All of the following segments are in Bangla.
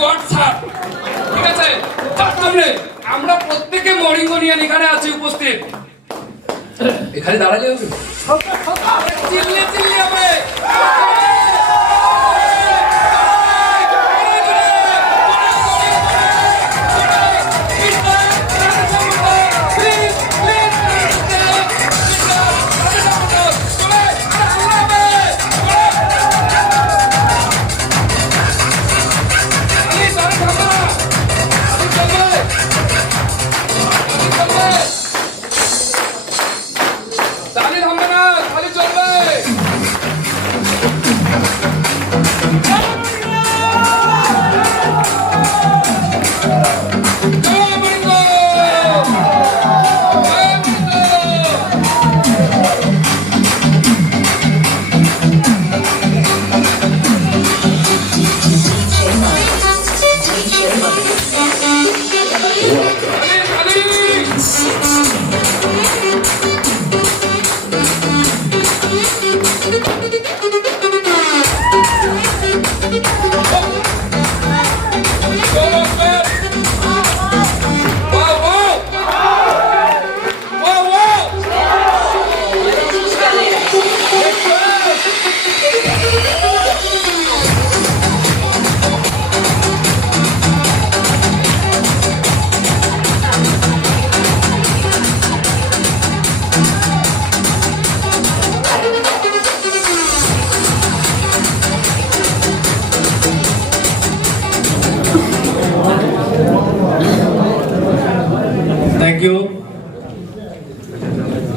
গড স্যার, ঠিক আছে? যার জন্য আমরা প্রত্যেকে মরিঙ্গ নিয়ে এখানে আছি উপস্থিত। এখানে দাঁড়ালে হবে, চিল্লে চিল্লে হবে।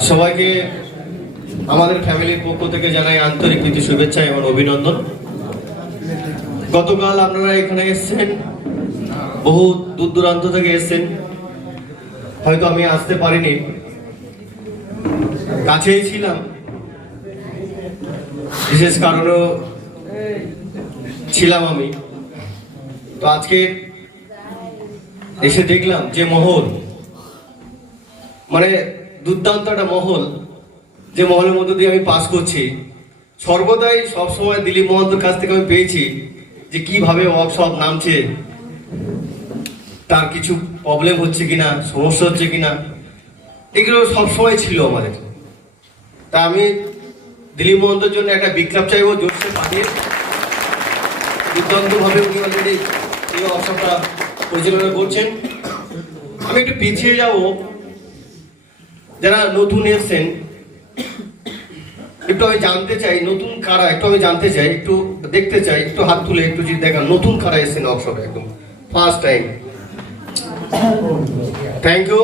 সবাইকে আমাদের ফ্যামিলির পক্ষ থেকে জানাই আন্তরিক প্রীতি শুভেচ্ছা এবং অভিনন্দন। গতকাল আপনারা এখানে এসেছেন, বহু দূর দূরান্ত থেকে এসেছেন, হয়তো আমি আসতে পারিনি, কাছেই ছিলাম, বিশেষ কারণেও ছিলাম আমি। তো আজকে এসে দেখলাম যে মহল, মানে দুর্দান্ত একটা মহল, যে মহলের মধ্যে দিয়ে আমি পাস করছি। সর্বদাই সবসময় দিলীপ মহন্তর কাছ থেকে আমি পেয়েছি যে কিভাবে ওয়ার্কশপ নামছে, তার কিছু প্রবলেম হচ্ছে কিনা, সমস্যা হচ্ছে কিনা, এগুলো সবসময় ছিল আমাদের। তা আমি দিলীপ মহন্তর জন্য একটা বিক্লাপ চাইবো, জোরসে পাঠিয়ে দুর্দান্তভাবে উনি অলরেডি এই ওয়ার্কশপটা পরিচালনা করছেন। আমি একটু পিছিয়ে যাবো, যারা নতুন এসেছেন একটু আমি জানতে চাই নতুন কারা, একটু আমি জানতে চাই, একটু দেখতে চাই, একটু হাত তুলে একটু যদি দেখান নতুন কারা এসেছেন ওয়ার্কশপে, একদম ফার্স্ট টাইম। থ্যাংক ইউ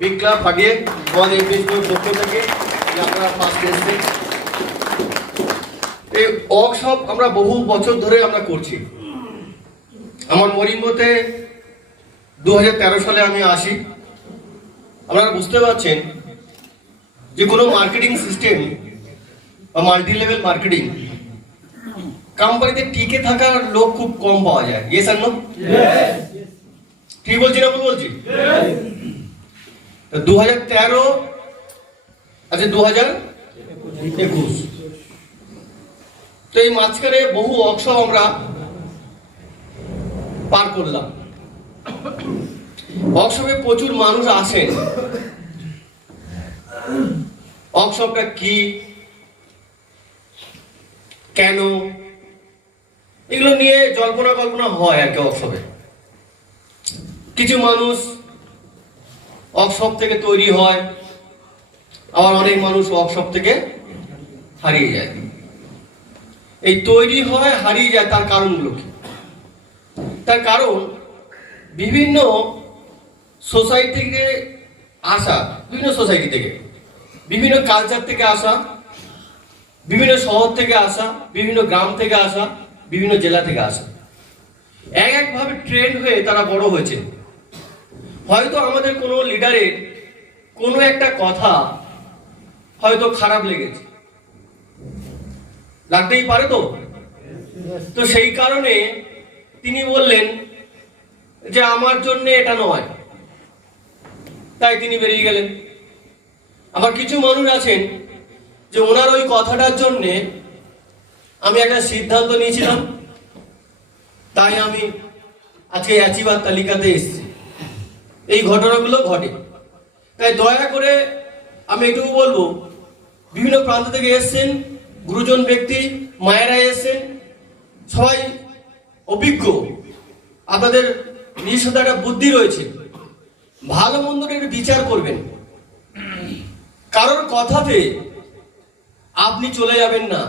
বিক্লাপ ফাটিয়ে আমাদের এমপিএসের পক্ষ থেকে আপনারা ফার্স্ট এসেছেন। এই ওয়ার্কশপ আমরা বহু বছর ধরে আমরা করছি। আমার মরিঙ্গতে 2013 সালে আমি আসি। আপনারা বুঝতে পারছেন যে কোনো মার্কেটিং সিস্টেম বা মাল্টি লেভেল মার্কেটিং কোম্পানিতে টিকে থাকার লোক খুব কম পাওয়া যায়। ইয়েস আর নো? ঠিক বলছি না ভুল বলছি? 2013 আচ্ছা 2021, তো এই মাঝখানে বহু ওয়ার্কশপ আমরা পার করলাম। ওয়ার্কশপে প্রচুর মানুষ আসেন। ওয়ার্কশপটা কি, কেন, এগুলো নিয়ে জল্পনা কল্পনা হয় আর কি। ওয়ার্কশপে কিছু মানুষ ওয়ার্কশপ থেকে তৈরি হয়, আবার অনেক মানুষ ওয়ার্কশপ থেকে হারিয়ে যায়। এই তৈরি হয় হারিয়ে যায়, তার কারণগুলো কি? তার কারণ বিভিন্ন সোসাইটি থেকে আসা, বিভিন্ন সোসাইটি থেকে, বিভিন্ন কালচার থেকে আসা, বিভিন্ন শহর থেকে আসা, বিভিন্ন গ্রাম থেকে আসা, বিভিন্ন জেলা থেকে আসা, একভাবে ট্রেন্ড হয়ে তারা বড় হয়েছে। হয়তো আমাদের কোনো লিডারের কোনো একটা কথা হয়তো খারাপ লেগেছে, লাগতেই পারে। তো সেই কারণে তিনি বললেন যে আমার জন্য এটা নয়, তাই তিনি বেরিয়ে গেলেন। আবার কিছু মানুষ আছেন যে ওনার ওই কথাটার জন্য আমি একটা সিদ্ধান্ত নিয়েছিলাম, তাই আমি আজকে অ্যাচিভার তালিকাতে এসছে। এই ঘটনাগুলো ঘটে। তাই দয়া করে আমি এটুকু বলবো, বিভিন্ন প্রান্ত থেকে এসছেন গুরুজন ব্যক্তি, মায়েরা এসছেন, সবাই অভিজ্ঞ, আপনাদের নিজস্ব একটা বুদ্ধি রয়েছে, ভালো মন্দটা একটু বিচার করবেন। কারোর কথাতে আপনি চলে যাবেন না।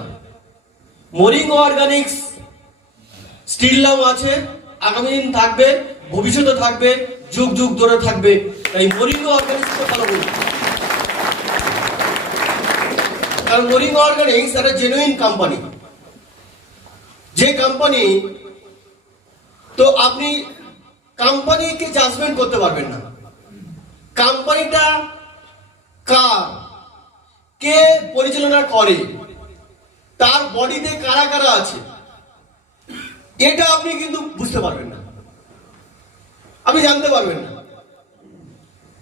মরিঙ্গো অর্গানিক্স স্টিল লাউ আছে, আগামী দিন থাকবে, ভবিষ্যতে থাকবে, যুগ যুগ ধরে থাকবে। তাই মরিঙ্গো অর্গানিক্সকে ফলো করুন। কারণ মরিঙ্গো অর্গানিক্স একটা জেনুইন কোম্পানি, যে কোম্পানি, তো আপনি কোম্পানিকে জাজমেন্ট করতে পারবেন না। কোম্পানিটা কার, কে পরিচালনা করে, তার বডিতে কারা কারা আছে, এটা আপনি কিন্তু বুঝতে পারবেন না, আপনি জানতে পারবেন না।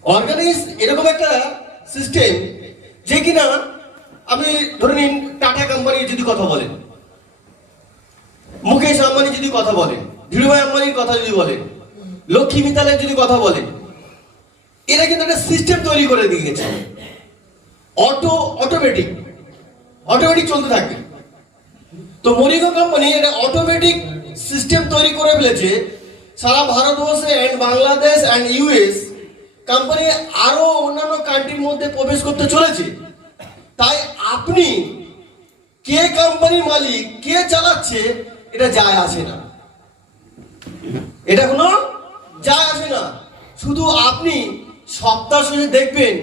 অর্গানিক্স এরকম একটা সিস্টেম যে কিনা আপনি ধরে নিন টাটা কোম্পানি যদি কথা বলেন, মুকেশ আম্বানি যদি কথা বলেন, ধীরুভাই আম্বানির কথা যদি বলেন, লক্ষ্মী মিত্তালের যদি কথা বলেন, এরা কিন্তু একটা সিস্টেম তৈরি করে দিয়ে গেছে। অটোমেটিক চলতে থাকবে। তো মরিঙ্গো কোম্পানি একটা অটোমেটিক সিস্টেম তৈরি করে ফেলেছে। সারা ভারতবর্ষে and Bangladesh and US company আরো অন্যান্য কান্ট্রির মধ্যে প্রবেশ করতে চলেছে। তাই আপনি কে কোম্পানির মালিক, কে চালাচ্ছে, এটা যায় আসে না, এটা কোনো যায় আসে না। শুধু আপনি সপ্তাহ শেষে দেখবেন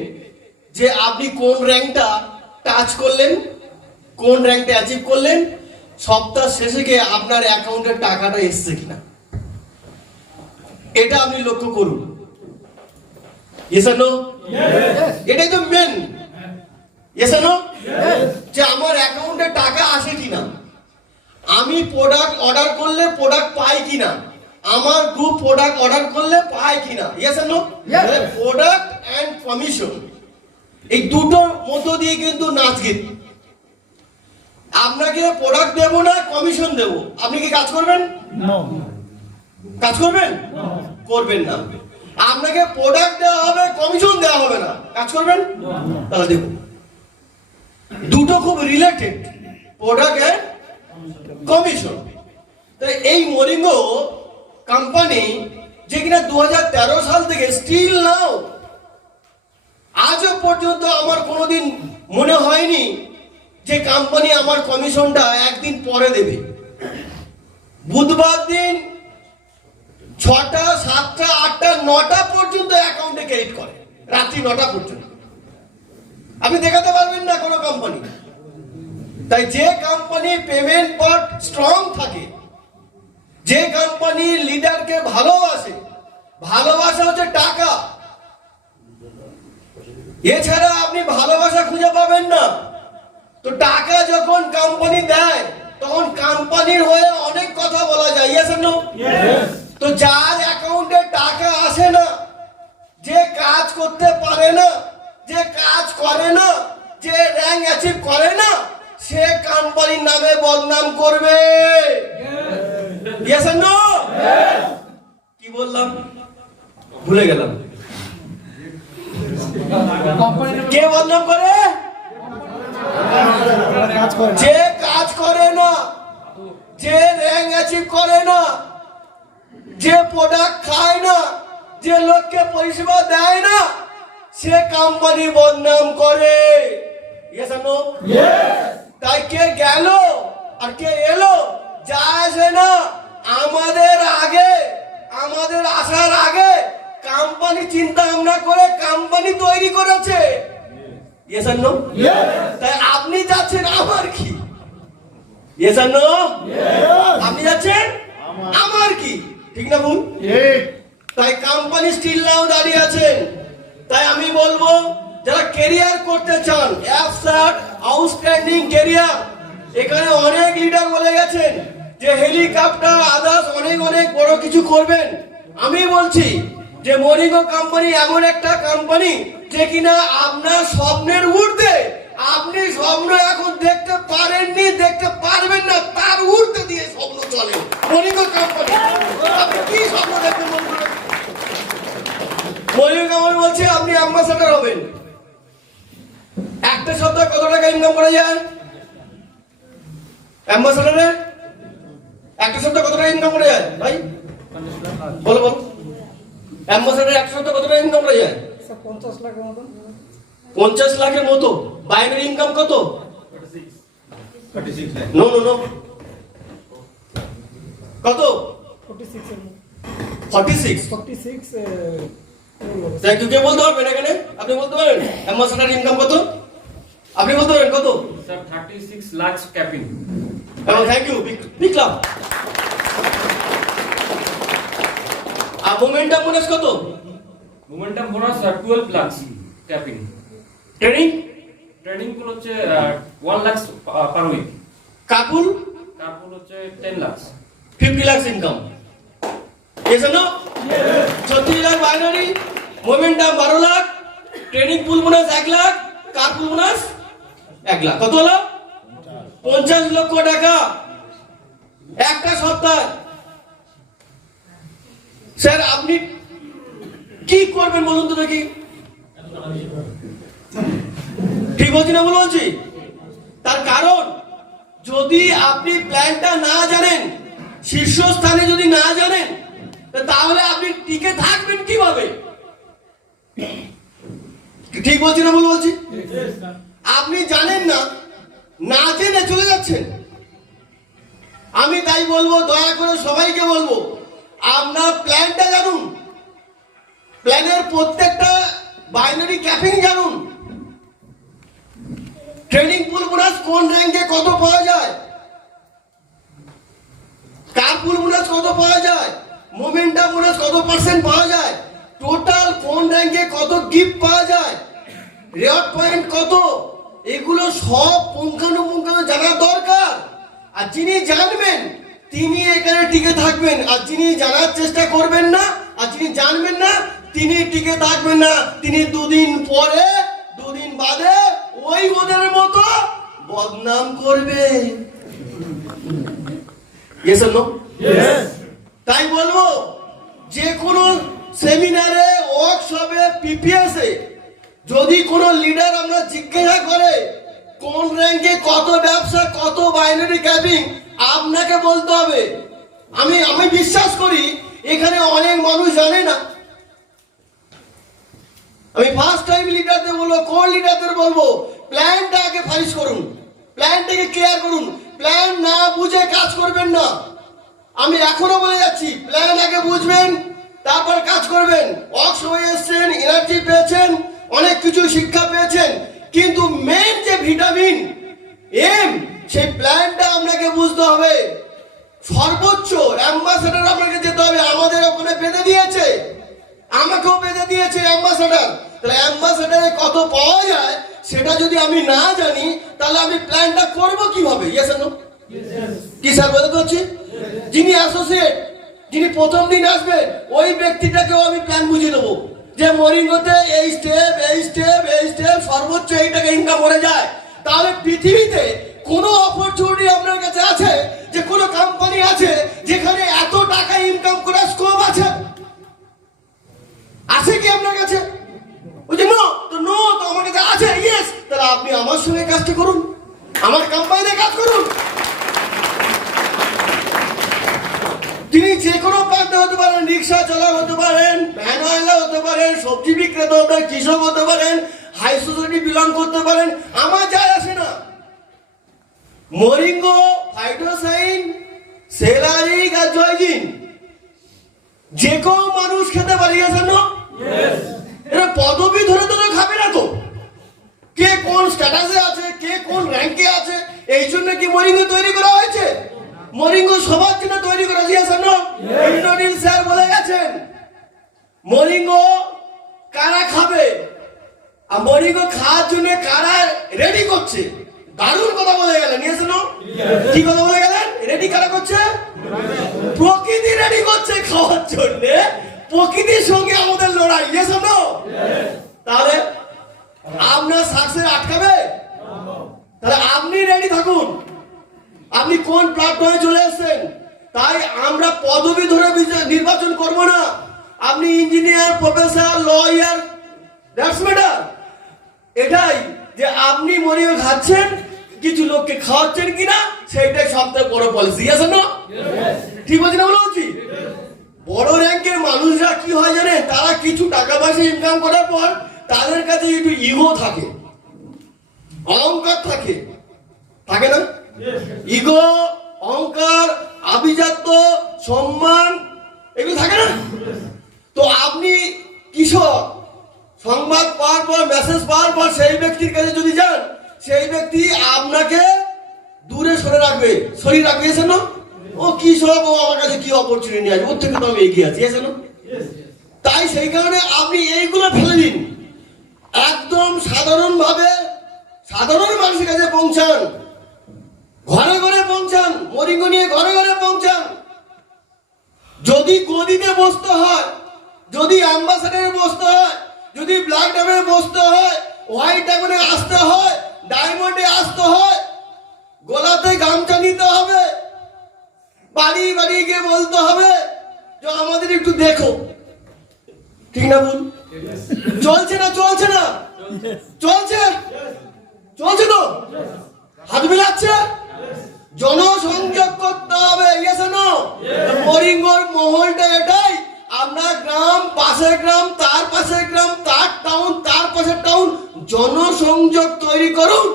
যে আপনি কোন র্যাঙ্কটা টাচ করলেন, কোন র্যাঙ্কটা অ্যাচিভ করলেন, সপ্তাহ শেষে গিয়ে আপনার অ্যাকাউন্টের টাকাটা এসছে কিনা, এটা আপনি লক্ষ্য করুন। Yes or no? এটাই তো মেন। Yes or no? যে আমার অ্যাকাউন্টে টাকা আসে কিনা, আমি প্রোডাক্ট অর্ডার করলে প্রোডাক্ট পাই কিনা, আমার গ্রুপ প্রোডাক্ট অর্ডার করলে পায় কিনা। Yes or no? Product and commission, এই দুটোর মধ্য দিয়ে কিন্তু নাচ গীত। আপনাকে প্রোডাক্ট দেব না, কমিশন দেব, আপনি কি কাজ করবেন? কাজ করবেন? করবেন না। আপনাকে প্রোডাক্ট দেওয়া হবে, কমিশন দেওয়া হবে না, কাজ করবেন? তাহলে দেখুন, দুটো খুব রিলেটেড, প্রোডাক্ট এন্ড কমিশন। তাই এই মরিঙ্গো কোম্পানি যে কিনা 2013 সাল থেকে স্টিল নাও, আজও পর্যন্ত আমার কোনোদিন মনে হয়নি যে কোম্পানি আমার কমিশনটা একদিন পরে দেবে। বুধবার দিন 6টা, 7টা, 8টা, 9টা পর্যন্ত অ্যাকাউন্টে ক্রেডিট করে, রাত্রি 9টা পর্যন্ত। আপনি দেখাতে পারবেন না কোনো কোম্পানি। তাই যে কোম্পানি পেমেন্ট পার্ট স্ট্রং থাকে, যে কোম্পানি লিডারকে ভালোবাসে, ভালোবাসা হচ্ছে টাকা, এছাড়া আপনি ভালোবাসা খুঁজে পাবেন না। তো টাকা যখন কোম্পানি দেয়, তখন কোম্পানির হয়ে অনেক কথা বলা যায়। Yes or no? তো যার অ্যাকাউন্টে টাকা আসে না, যে কাজ করতে পারে না, যে কাজ করে না, যে র্যাঙ্ক অ্যাচিভ করে না, সে কোম্পানির নামে বদনাম করবে। Yes or no? কি বললাম ভুলে গেলাম। কে বদনাম করে? যে কাজ করে না, যে র্যাঙ্ক অ্যাচিভ করে না, যে প্রোডাক্ট খায় না, যে লোককে পরিষেবা দেয় না, সে কোম্পানি বদনাম করে। Yes or no? তাই কে গেল আর কে এলো যায় আসে না। আমাদের আগে, আমাদের আসার আগে কোম্পানি চিন্তা ভাবনা করে কোম্পানি তৈরি করেছে। Yes or no? তাই আপনি যাচ্ছেন, আমার কি? Yes or no? আপনি যাচ্ছেন, আমার কি? ঠিক না ভুল? তাই কোম্পানি স্টিল নাও দাঁড়িয়ে আছেন। তাই আমি বলবো, যারা ক্যারিয়ার করতে চান, অ্যাবসার্ট আউটস্ট্যান্ডিং ক্যারিয়ার, এখানে অনেক লিডার বলে গেছেন যে হেলিকপ্টার আদার্স অনেক অনেক বড় কিছু করবেন। আমি বলছি যে মরিঙ্গো কোম্পানি এমন একটা কোম্পানি যে কিনা আপনার স্বপ্নের ঊর্ধ্বে, আপনি স্বপ্ন এখন দেখতে পারেননি, দেখতে পারবেন না, তার ঊর্ধ্বে দিয়ে স্বপ্ন চলে মরিঙ্গো কোম্পানি। আপনি কি স্বপ্ন অ্যাম্বাসাডার হবেন, একটা সপ্তাহে কত টাকা ইনকাম করা যায়? অ্যাম্বাসাডারে একটা সপ্তাহে কত টাকা ইনকাম করা যায় ভাই? বলো বলো, অ্যাম্বাসাডারে একটা সপ্তাহে কত টাকা ইনকাম করা যায়? 50 লাখের মতো। বাইরের ইনকাম কত? নো নো নো, কত? 46। Thank you. কে বলতে পারবেন এখানে? আপনি বলতে পারেন অ্যাম্বাসাডার ইনকাম কত? আপনি বলতে পারেন কত? Sir, 36 lakhs capping. Thank you, big club. R momentum bonus কত? Momentum bonus 12 lakhs capping. Training Training pool হচ্ছে 1 lakhs per week. কাপুল তারপর হচ্ছে 10 lakhs. 50 lakh income. Yes or no? Yes. 36 lakh binary, momentum 12 lakh, training pool bonus 1 lakh, couple bonus 1 lakh. কত হলো? 50 লক্ষ টাকা একটা সপ্তাহ। স্যার আপনি কি করবেন বলুন তো দেখি? ঠিক বলছি না বলছি? তার কারণ যদি আপনি প্ল্যানটা না জানেন, শীর্ষস্থানে যদি না জানেন, তাহলে আপনি টিকে থাকবেন কিভাবে? ঠিক বলছি না বলছি? আপনি জানেন না, না জেনে চলে যাচ্ছেন। আমি তাই বলবো, দয়া করে সবাইকে বলবো, আপনার প্ল্যানটা জানুন, প্ল্যানের প্রত্যেকটা বাইনারি ক্যাপিং জানুন, ট্রেনিং পুল বোনাস কোন র্যাঙ্কে কত পাওয়া যায়, কার পুল বোনাস কত পাওয়া যায়, মোমেন্টাম বোনাস কত পার্সেন্ট পাওয়া যায়, টোটাল কোন র্যাঙ্কে কত গিফট পাওয়া যায়, রেওয়ার্ড পয়েন্ট কত, এগুলো সব পুঙ্খানুপুঙ্খ জানা দরকার। আর যিনি জানবেন তিনি এখানে টিকে থাকবেন, আর যিনি জানার চেষ্টা করবেন না আর যিনি জানবেন না তিনি টিকে থাকবেন না। তিনি দুদিন পরে, দুদিন বাদে ওই ওদের মতো বদনাম করবে। Yes or no? Yes. তাই বলবো, যে কোনো সেমিনারে, ওয়ার্কশপে, পিপিএসে যদি কোনো লিডার আমরা জিজ্ঞাসা করে কোন র্যাঙ্কে কত ব্যবসা, কত বাইনারি ক্যাপিং, আপনাকে বলতে হবে। আমি বিশ্বাস করি এখানে অনেক মানুষ জানে না। আমি ফার্স্ট টাইম লিডারদের বলবো, কোন লিডারদের বলবো, প্ল্যানটা আগে ফাইজ করুন, প্ল্যানটাকে ক্লিয়ার করুন, প্ল্যান না বুঝে কাজ করবেন না। আমি এখনো বলে যাচ্ছি, প্ল্যান আগে বুঝবেন, তারপর কাজ করবেন। ওয়ার্কশপে এসেছেন, এনার্জি পেয়েছেন, অনেক কিছু শিক্ষা পেয়েছেন, কিন্তু মেন যে ভিটামিন এম, সেই প্ল্যানটা আপনাকে বুঝতে হবে। সর্বোচ্চ অ্যাম্বাসেডার আপনাকে যেতে হবে। আমাদের ওখানে বেঁধে দিয়েছে, আমাকেও বেঁধে দিয়েছে অ্যাম্বাসেডার। তাহলে অ্যাম্বাসেডারে কত পাওয়া যায় সেটা যদি আমি না জানি, তাহলে আমি প্ল্যানটা করব কিভাবে? Yes or no? কি স্যার বলতে হচ্ছে? যিনি অ্যাসোসিয়েট, যিনি প্রথম দিন আসবে, ওই ব্যক্তিটাকেও আমি প্ল্যান বুঝিয়ে দেবো যে মরিঙ্গোতে এই স্টেপ, এই স্টেপ, এই স্টেপ, সর্বোচ্চ এই টাকা ইনকাম করে যায়। তাহলে পৃথিবীতে কোনো অপরচুনিটি আপনার কাছে আছে, যে কোনো কোম্পানি আছে যেখানে এত টাকা ইনকাম করার স্কোপ আছে? আছে কি আপনার কাছে? ওই যে নো, তো নো তো আমার কাছে আছে, ইয়েস। তাহলে আপনি আমার সঙ্গে কাজটা করুন, আমার কোম্পানিতে কাজ করুন। তিনি যে কোনো প্রান্তে হতে পারেন, রিক্সা চালক হতে পারেন, ভ্যানওয়ালা হতে পারেন, সবজি বিক্রেতা হতে পারেন, কৃষক হতে পারেন, হাই সোসাইটি বিলং করতে পারেন, আমার যায় আসে না। মরিঙ্গো, ফাইটোসাইন, সেলারিক আর জয়জিন যে কেউ মানুষ খেতে পারি, আছে না? এরা পদবি ধরে ধরে খাবে না তো, কে কোন স্ট্যাটাসে আছে, কে কোন র্যাঙ্কে আছে, এই জন্য কি মরিঙ্গো তৈরি করা হয়েছে? মরিঙ্গো সবার জন্য তৈরি করা হয়েছে না? ইন্দ্রনীল স্যার বলে গেছেন মরিঙ্গো কারা খাবে, আর মরিঙ্গো খাওয়ার জন্য কারা রেডি করছে। দারুণ কথা বলে গেলেন, ইয়েস নো? কি কথা বলে গেলেন? রেডি কারা করছে? প্রকৃতি রেডি করছে খাওয়ার জন্য। প্রকৃতির সঙ্গে আমাদের লড়াই, ইয়েস নো? তাহলে আপনার সাকসেস আটকাবে? তাহলে আপনি রেডি থাকুন। আপনি কোন প্ল্যাটফর্মে চলে এসেছেন? তাই আমরা পদবি ধরে নির্বাচন করব না। আপনি engineer, professor, lawyer, that's matter. এটাই যে আপনি মরিও খাচ্ছেন, কিছু লোককে খাওয়াচ্ছেন কিনা, সেইটাই সবথেকে বড় পলিসি, আছে না? ঠিক বলছি না বলা উচিত? বড় র্যাঙ্কের মানুষরা কি হয় জানেন, তারা কিছু টাকা পয়সা ইনকাম করার পর তাদের কাছে একটু ইগো থাকে, অহংকার থাকে, থাকে না? ইগো, অহংকার, আভিজাত্য, সম্মান, এগুলো থাকে না? তো আপনি কিশোর সংবাদ পাওয়ার পর, মেসেজ পাওয়ার পর সেই ব্যক্তির কাছে যদি যান, সেই ব্যক্তি আপনাকে দূরে সরে রাখবে, সরিয়ে রাখবে, এসে না? ও কি সব, ও আমার কাছে কি অপরচুনিটি আছে, ওর থেকে তো আমি এগিয়ে আছি, এসে না? তাই সেই কারণে আপনি এইগুলো ফেলে দিন, একদম সাধারণ ভাবে সাধারণ মানুষের কাছে পৌঁছান, ঘরে ঘরে পৌঁছান, মরিঙ্গ নিয়ে ঘরে ঘরে পৌঁছান। যদি গদিতে বসতে হয়, যদি অ্যাম্বাসেডারে বসতে হয়, যদি ব্ল্যাক ডায়মন্ডে বসতে হয়, হোয়াইট ডায়মন্ডে আসতে হয়, ডায়মন্ডে আসতে হয়, গলাতে গামছা নিতে হবে, বাড়ি বাড়ি গিয়ে বলতে হবে যে আমাদের একটু দেখো, ঠিক না ভুল? চলছে না? চলছে না? চলছে, চলছে তো? হাত মিলাচ্ছে, জনসংযোগ করতে হবে, ইয়েস নো? মরিঙ্গর মহলটা এটাই, আপনার গ্রাম, পাশের গ্রাম, তার পাশের গ্রাম, তার টাউন, তার পাশের টাউন, জনসংযোগ তৈরি করুন।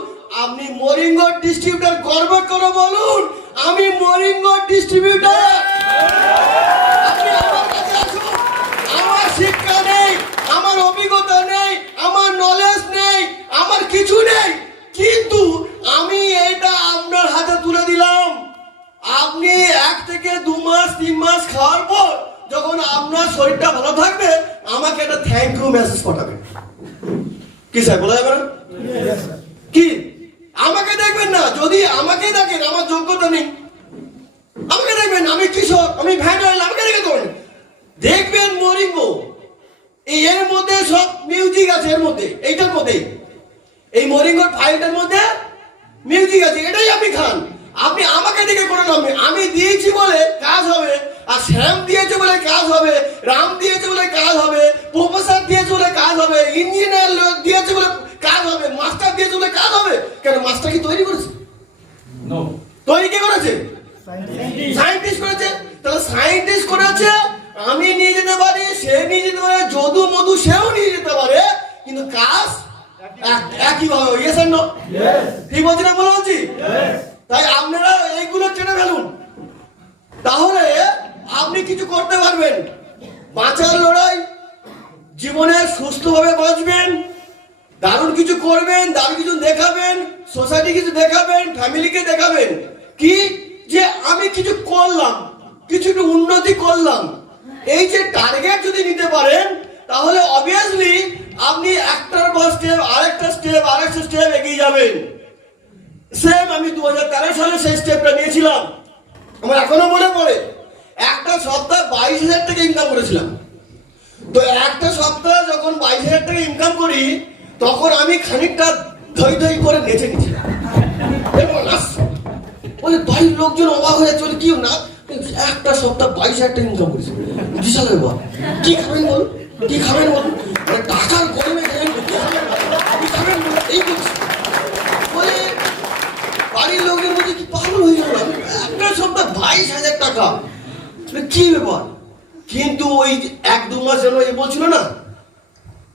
আপনি মরিঙ্গ ডিস্ট্রিবিউটর, গর্ব করে বলুন আমি মরিঙ্গ ডিস্ট্রিবিউটর। আপনি আমার কাছে আসুন, আমার শিক্ষা নেই, আমার অভিজ্ঞতা নেই, আমার নলেজ নেই, আমার কিছু নেই, কিন্তু আমি এটা আপনার হাতে তুলে দিলাম। আপনি 1 থেকে 2 মাস 3 মাস খাওয়ার পর যখন আপনার শরীরটা ভালো থাকবে, আমাকে একটা থ্যাংক ইউ মেসেজ পাঠাবেন। কি স্যার বলা যাবে না? কি আমাকে দেখবেন না? যদি আমাকে দেখেন, আমার যোগ্যতা নেই, আমাকে দেখবেন আমি কিশোর, আমি ভ্যান্ডাল, আমাকে দেখে দেবেন। দেখবেন মরিঙ্গ এর মধ্যে সব মিউজিক আছে, এর মধ্যে, এইটার মধ্যে, এই মরিঙ্গর ফাইলটার মধ্যে মিউজিক আছে, এটাই আপনি খান। আপনি আমাকে দেখে করে নামবেন, আমি দিয়েছি বলে কাজ হবে, আর শ্যাম দিয়েছে বলে কাজ হবে, রাম দিয়েছে বলে কাজ হবে, প্রফেসর দিয়েছে বলে কাজ হবে, ইঞ্জিনিয়ার দিয়েছে বলে কাজ হবে, মাস্টার দিয়েছে বলে কাজ হবে। কেন মাস্টার কি তৈরি করেছে? নো। তৈরি কে করেছে? সায়েন্টিস্ট করেছে। তাহলে সায়েন্টিস্ট করেছে, আমি নিয়ে যেতে পারি, সে নিয়ে যেতে পারে, যদু মধু সেও নিয়ে যেতে পারে, কিন্তু কাজ একই ভাবে, ইয়েস এন্ড নো? ঠিক বলছি না বলা উচিত? তাই আপনারা এইগুলো চেনে ফেলুন, তাহলে আপনি কিছু করতে পারবেন। বাঁচার লড়াই, জীবনে সুস্থভাবে বাঁচবেন, দারুণ কিছু করবেন, দারুণ কিছু দেখাবেন, সোসাইটি কিছু দেখাবেন, ফ্যামিলিকে দেখাবেন, কি যে আমি কিছু করলাম, কিছু একটু উন্নতি করলাম। এই যে টার্গেট যদি নিতে পারেন, তাহলে অবভিয়াসলি আপনি একটার পর স্টেপ, আরেকটা স্টেপ এগিয়ে যাবেন। সেম আমি 2013 সালে সেই স্টেপটা নিয়েছিলাম, আমার এখনো মনে পড়ে। একটা সপ্তাহ 22,000 টাকা ইনকাম করেছিলাম। তো একটা সপ্তাহ যখন 22,000 টাকা ইনকাম করি, তখন আমি খানিকটা ধই ধই করে নেচে নিয়েছিলাম। বলে বাড়ির লোকজন অবাক হয়ে চলে, কি না একটা সপ্তাহ 22,000 টাকা ইনকাম করেছি, বিশাল ব্যাপার। কি খাবেন বলুন, কি খাবেন বলুন, টাকার গরমে কি খাবেন এই করছি। বলে বাড়ির লোকের মধ্যে কি পাগল হয়ে গেল, একটা সপ্তাহ 22,000 টাকা, কি ব্যাপার। কিন্তু ওই 1-2 মাস যেন বলছিল না,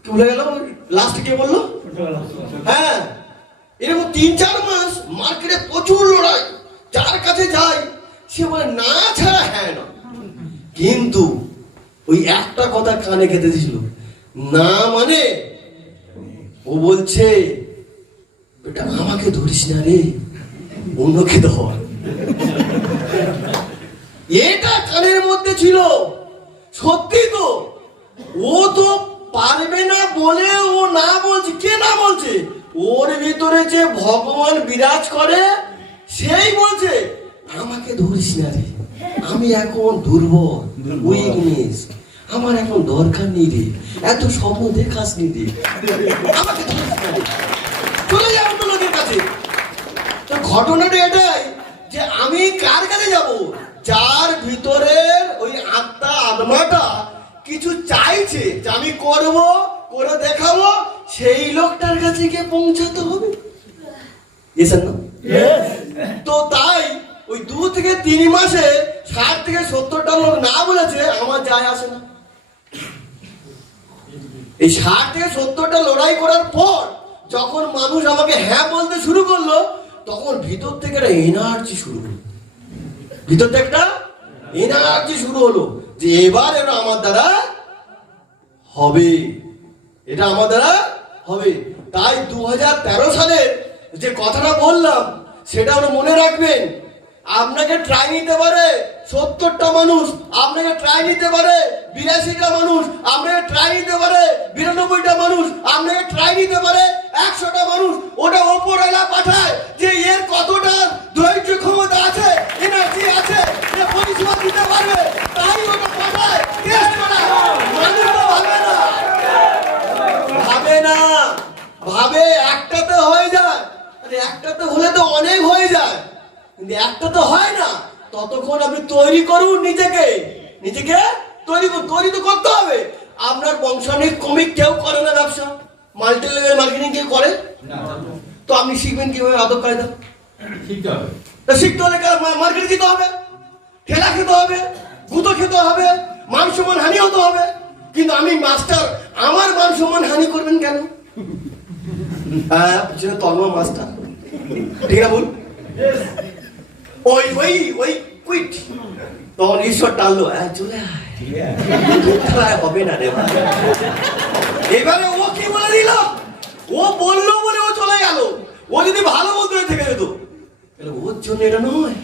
কি ভুলে গেল, লাস্টে কে বললো, হ্যাঁ এরকম 3-4 মাস মার্কেটে প্রচুর লড়াই, যার কাছে যাই সে বলে না ছাড়া হ্যাঁ না। কিন্তু ওই একটা কথা কানে খেতে দিছিল, না মানে ও বলছে বেটা আমাকে ধরিস না রে, অন্যকে ধর। এটা কানের মধ্যে ছিল। সত্যি তো, ও তো পারবে না বলে ও না বলছে। কে না বলছে? ওর ভিতরে যে ভগবান বিরাজ করে সেই বলছে আমাকে ধরিস না রে, আমি এখন দুর্বল, উইকনেস, আমার এখন দরকার নেই রে, এত স্বপ্ন দেখাস নি রে, আমাকে ধরিস না রে, চলে যাও তো লোকের কাছে। তো ঘটনাটা এটাই যে আমি কার কাছে যাব, যার ভিতরের ওই আত্মাটা কিছু চাইছে যে আমি করব, করে দেখাবো, সেই লোকটার কাছে গিয়ে পৌঁছাতে হবে। Yes or no? তো তাই ওই 2 থেকে 3 মাসে 60 থেকে 70টা লোক না বলেছে, আমার যায় আসে না। এই 60 থেকে 70টা লড়াই করার পর যখন মানুষ আমাকে হ্যাঁ বলতে শুরু করলো, তখন ভিতর থেকে একটা এনার্জি শুরু হলো। ভিতর থেকে একটা এনার্জি শুরু হলো যে এবার এটা আমার দ্বারা হবে, এটা আমার দ্বারা হবে। তাই 2013 সালে যে কথাটা বললাম সেটা আমরা মনে রাখবেন। আপনাকে ট্রাই নিতে পারে 70টা মানুষ, আপনাকে ট্রাই নিতে পারে 82টা মানুষ, আপনাকে ট্রাই নিতে পারে 92টা মানুষ, আপনাকে ট্রাই নিতে পারে 100টা মানুষ। ওটা ওপরওয়ালা পাঠায় যে এর কতটা ধৈর্য ক্ষমতা আছে, এনার্জি আছে, যে পরিষেবা দিতে পারবে, তাই ওটা পাঠায় টেস্ট করা। মানুষ তো ভাবে না, ভাবে একটাতে হয়ে যায়, একটাতে হলে তো অনেক হয়ে যায়, কিন্তু একটা তো হয় না। ততক্ষণ আপনি তৈরি করুন নিজেকে, নিজেকে তৈরি তো করতে হবে। আপনার বংশানিক কমিক কেউ করে না ব্যবসা, মাল্টি লেভেল মার্কেটিং কেউ করে না, তো আপনি শিখবেন কিভাবে আদব কায়দা? শিখতে হবে। শিখতে হলে মার্কেট দিতে হবে, ঠেলা খেতে হবে, গুঁতো খেতে হবে, মান সম্মান হানি হতে হবে। কিন্তু আমি মাস্টার, আমার মান সম্মান হানি করবেন কেন? হ্যাঁ, তন্ময় মাস্টার, ঠিক না? বল ওই ওই ওই কুইট, তখন ঈশ্বর টানলো, চলে আয়, হবে না রে ভাই। এবারে ও কি বলে দিল? ও বললো বলে ও চলে গেল। ও যদি ভালো বলতে থেকে যেত, ওর জন্য এটা নয়।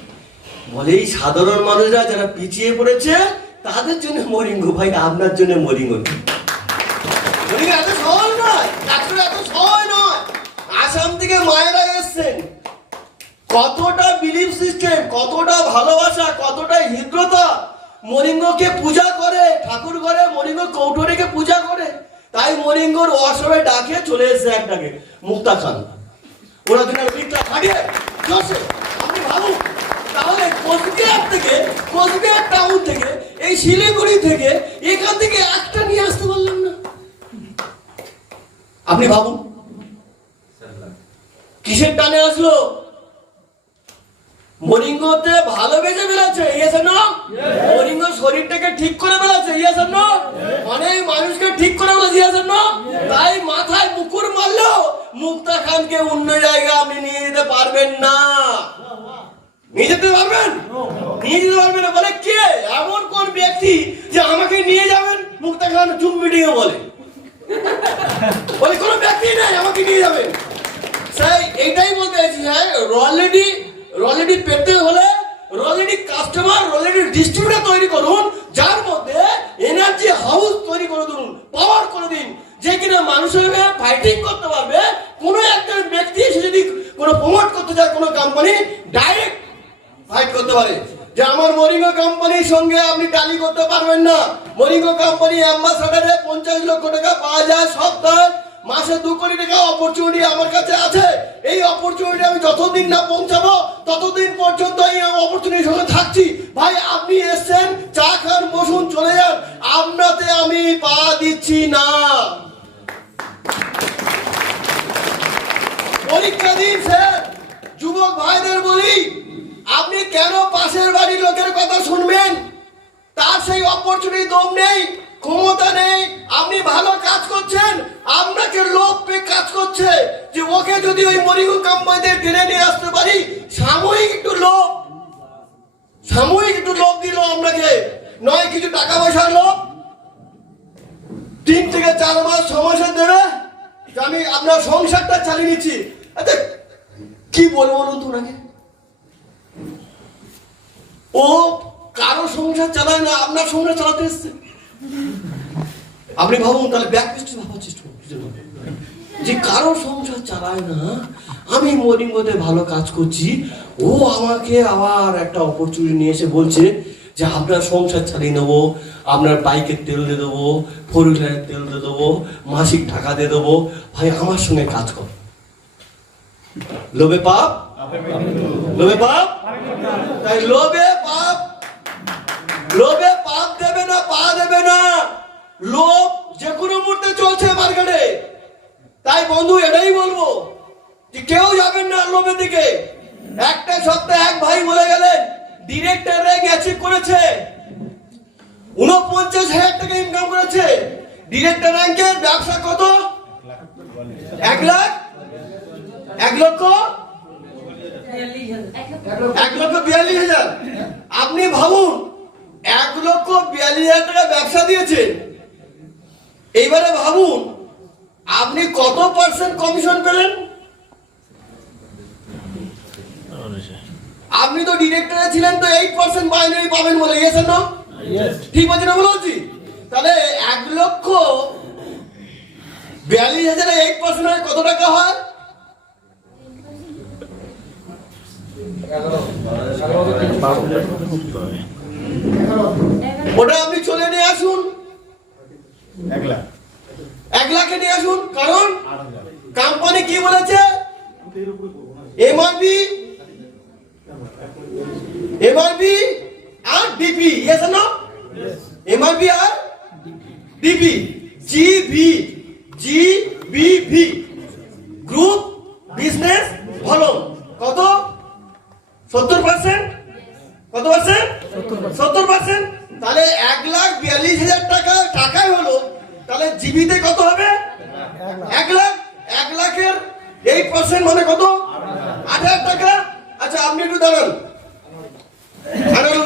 বলে এই সাধারণ মানুষরা যারা পিছিয়ে পড়েছে তাদের জন্য মরিঙ্গো ভাই, আপনার জন্য মরিঙ্গো। এত সহজ নয়, এত সহজ নয়। আসাম থেকে মায়েরা এসছেন, কতটা বিলিফ সিস্টেম, কতটা ভালোবাসা, কতটা হৃদ্রতা, মরিঙ্গোকে পূজা করে, ঠাকুর ঘরে মরিঙ্গো কৌটরিকে পূজা করে। তাই মরিঙ্গোর অসবে ডাকে চলে এসছে একটাকে, মুক্তা খান। ওরা দিনের বিকটা খাটিয়ে জোসে, আপনি ভাবুন তাহলে কোচবিহার টাউন থেকে, এই শিলিগুড়ি থেকে, এখান থেকে একটা নিয়ে আসতে পারলাম না। আপনি ভাবুন কিসের টানে আসলো? মরিঙ্গোতে ভালোবেসে বেড়াচ্ছে, ইয়েস আর নো? মরিঙ্গো শরীরটাকে ঠিক করে বেড়াচ্ছে, ইয়েস আর নো? অনেক মানুষকে ঠিক করে বেড়াচ্ছে, ইয়েস আর নো? তাই মাথায় মুকুর মারলো, মুক্তা খানকে অন্য জায়গায় আপনি নিয়ে যেতে পারবেন না। নিয়ে যেতে পারবেন? নিয়ে যেতে পারবেন না। বলে কে এমন কোন ব্যক্তি যে আমাকে নিয়ে যাবেন? মুক্তা খান জুম মিটিং বলে কোনো ব্যক্তি নাই আমাকে নিয়ে যাবেন। স্যার এইটাই বলতে চাইছি, হ্যাঁ রয়্যালিটি পেতে হলে রয়্যালিটি কাস্টমার, রয়্যালিটি ডিস্ট্রিবিউটর তৈরি করুন, যার মধ্যে এনার্জি হাউস তৈরি করে দিন, পাওয়ার করে দিন, যে কিনা মানুষের ফাইটিং করতে পারবে। কোনো একটা ব্যক্তি এসে যদি কোনো প্রমোট করতে চায় কোনো কোম্পানি, ডাইরেক্ট ফাইট করতে পারে যে আমার মরিঙ্গো কোম্পানির সঙ্গে আপনি টালি করতে পারবেন না। মরিঙ্গো কোম্পানি অ্যাম্বাসাডারে 50 লক্ষ টাকা পাওয়া যায় সপ্তাহে, মাসে 2 কোটি টাকা অপরচুনিটি আমার কাছে আছে। এই অপরচুনিটি আমি যতদিন না পৌঁছাবো ততদিন পর্যন্ত এই অপরচুনিটির সঙ্গে থাকছি। ভাই আপনি এসছেন, চা খান, বসুন, চলে যান, আপনাতে আমি পা দিচ্ছি না। পরীক্ষা দিন স্যার। যুবক ভাইদের বলি, আপনি কেন পাশের বাড়ির লোকের কথা শুনবেন? তার সেই অপরচুনিটি দম নেই, ক্ষমতা নেই, আপনি ভালো কাজ করছেন, আপনাকে লোভ পেয়ে কাজ করছে যে ওকে যদি ওই মরিঙ্গো কোম্পানিতে টেনে নিয়ে আসতে পারি। সাময়িক একটু লোভ দিল আপনাকে, নয় কিছু টাকা পয়সার লোভ, 3 থেকে 4 মাস 6 মাসে দেবে, আমি আপনার সংসারটা চালিয়ে নিচ্ছি। আচ্ছা কি বলবো বলুন তো ওনাকে? ও কারো সংসার চালায় না, আপনার সংসার চালাতে এসছে। আপনি ভাবুন তাহলে ব্যাকলিস্টে ভাবার চেষ্টা করুন যে কারো সংসার চালায় না, আমি মরিঙ্গোতে ভালো কাজ করছি, ও আমাকে আবার একটা অপরচুনিটি নিয়ে এসে বলছে যে আপনার সংসার চালিয়ে নেবো, আপনার বাইকের তেল দিয়ে দেবো, 4 হুইলারের তেল দিয়ে দেবো, মাসিক টাকা দিয়ে দেবো। ভাই আমার সঙ্গে কাজ কর। লোভে পাপ, তাই লোভে পাপ দেবে না, পা দেবে না। লোভ যে কোনো মুহূর্তে চলছে। মার্কেটে। তাই বন্ধু এটাই বলবো যে কেউ যাবেন না লোভের দিকে। একটা সপ্তাহে এক ভাই বলে গেলেন ডিরেক্টর র্যাঙ্ক অ্যাচিভ করেছে, 49,000 টাকা ইনকাম করেছে। ডিরেক্টর র্যাঙ্কের ব্যবসা কত? 1,42,000। আপনি ভাবুন 1,42,000 টাকা ব্যবসা দিয়েছেন। এইবারে ভাবুন আপনি কত পার্সেন্ট কমিশন পেলেন? আপনি তো ডিরেক্টরে ছিলেন, তো 8% বাইনারি পাবেন বলে গেছেন না? ঠিক আছে না বলছি? তাহলে 1,42,000 8% কত টাকা হয়? ওটা আপনি চলে নিয়ে আসুন, 1 লাখে নিয়ে আসুন। কারণ কোম্পানি কি বলেছে? এমআরপি আর ডিপি, ইয়েস না? এমআরপি আর ডিপি, জিবিভি, গ্রুপ বিজনেস ভলিউম কত? 70%। কত পার্সেন্ট? 70%। তাহলে 1,42,000 টাকা টাকাই হলো, তাহলে জিবিতে কত হবে? 1 লাখ। 1 লাখের 8% মানে কত? 8,000 টাকা। আচ্ছা আপনি একটু দাঁড়ান,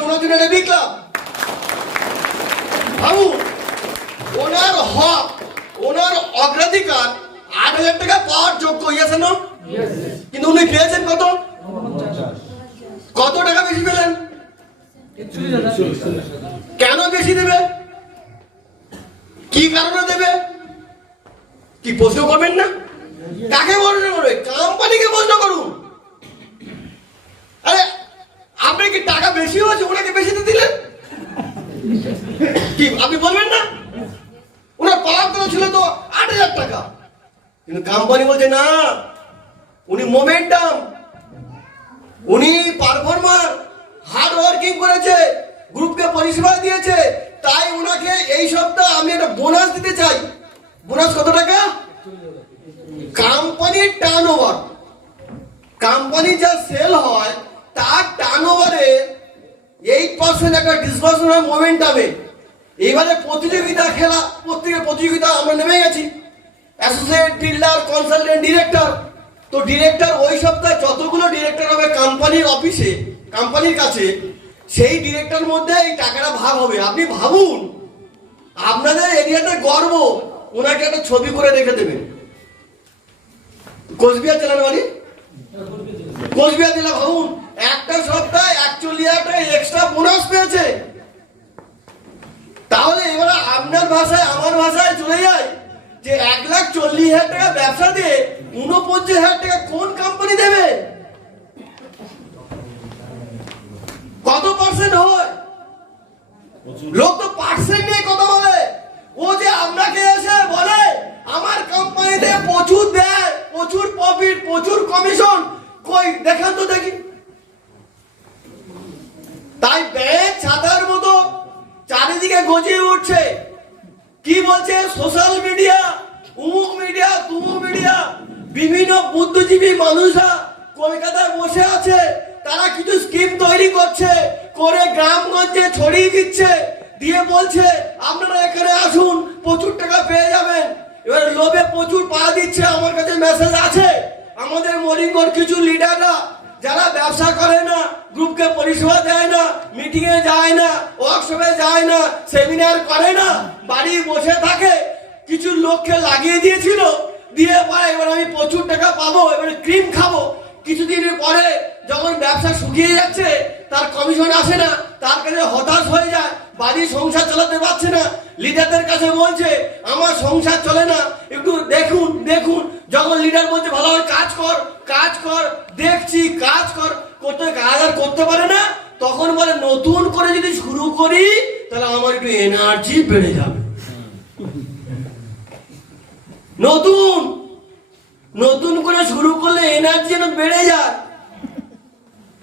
ওনার জন্য বিক্লাম ভাবুন, ওনার হক, ওনার অগ্রাধিকার 8,000 টাকা পাওয়ার যোগ্য, ইয়েস না? কিন্তু উনি পেয়েছেন কত? কত টাকা বেশি পেলেন? কেন বেশি দেবে? কি কারণে দেবে? কি প্রশ্ন করবেন না? কাকে প্রশ্ন করবে? কোম্পানিকে প্রশ্ন করুন। আরে আপনি কি টাকা বেশি হয়েছে ওনাকে বেশি দিয়ে দিলেন? কি আপনি বলবেন না? ওনার পাওয়ার কথা ছিল তো 8,000 টাকা, কিন্তু কোম্পানি বলছে না, উনি মোমেন্টাম, উনি পারফরমার, হার্ড ওয়ার্কিং করেছে, গ্রুপকে পরিষেবা দিয়েছে, তাই উনাকে এই সপ্তাহে আমি একটা বোনাস দিতে চাই। বোনাস কত টাকা? কোম্পানির টার্নওভার, কোম্পানি যা সেল হয় তার টার্নওভারে 8% একটা ডিসবার্সমেন্ট মোমেন্টামে। এবারে প্রতিযোগিতা খেলা, প্রত্যেকের প্রতিযোগিতা আমরা নেমে গেছি, অ্যাসোসিয়েট, বিল্ডার, কনসালটেন্ট, ডিরেক্টর। তো ডিরেক্টর ওই সপ্তাহে যতগুলো ডিরেক্টর হবে কোম্পানির অফিসে, কোম্পানির কাছে, সেই ডিরেক্টর মধ্যে এই টাকাটা ভাগ হবে। আপনি ভাবুন, আপনাদের এরিয়াতে গর্ব, ওনাকে একটা ছবি করে রেখে দেবেন। কোচবিহার জেলার বাড়ি, কোচবিহার জেলা। ভাবুন একটা সপ্তাহে 41,000 টাকা এক্সট্রা বোনাস পেয়েছে। তাহলে এবারে আপনার ভাষায় আমার ভাষায় চলে যায় যে 1,40,000 টাকা ব্যবসা দিয়ে 49,000 টাকা কোন কোম্পানি দেবে? কত পার্সেন্ট হয়? লোক তো পার্সেন্ট নিয়ে কথা বলে। ও যে আপনাকে এসে বলে আমার কোম্পানিতে প্রচুর দেয়, প্রচুর প্রফিট, প্রচুর কমিশন, কই দেখান তো দেখি। তাই ব্যাগ ছাতার মতো চারিদিকে গজিয়ে উঠছে। কি বলছে? সোশ্যাল মিডিয়া, উমুক মিডিয়া, তুমুক মিডিয়া, বিভিন্ন বুদ্ধিজীবী মানুষরা কলকাতায় বসে আছে, তারা কিছু স্কিম তৈরি করছে, করে গ্রামগঞ্জে ছড়িয়ে দিচ্ছে, দিয়ে বলছে আপনারা এখানে আসুন, প্রচুর টাকা পেয়ে যাবেন। এবার লোভে প্রচুর পা দিচ্ছে। আমার কাছে মেসেজ আছে, আমাদের মরিঙ্গর কিছু লিডাররা যারা ব্যবসা করে না, গ্রুপকে পরিষেবা দেয় না, মিটিং এ যায় না, ওয়ার্কশপে যায় না, সেমিনার করে না, বাড়ি বসে থাকে, কিছু লোককে লাগিয়ে দিয়েছিল, দিয়ে পরে এবার আমি প্রচুর টাকা পাবো, এবারে ক্রিম খাবো। কিছুদিনের পরে যখন ব্যবসা শুকিয়ে যাচ্ছে, তার কমিশন আসে না, তার কাছে হতাশ হয়ে যায়, বাড়ির সংসার চালাতে পারছে না, লিডারদের কাছে বলছে আমার সংসার চলে না, একটু দেখুন দেখুন। যখন লিডার বলছে ভালোভাবে কাজ কর, কাজ কর, দেখছি কাজ কর, করতে কাজ আর করতে পারে না, তখন বলে নতুন করে যদি শুরু করি তাহলে আমার একটু এনার্জি বেড়ে যাবে। নতুন নতুন করে শুরু করলে এনার্জি যেন বেড়ে যায়।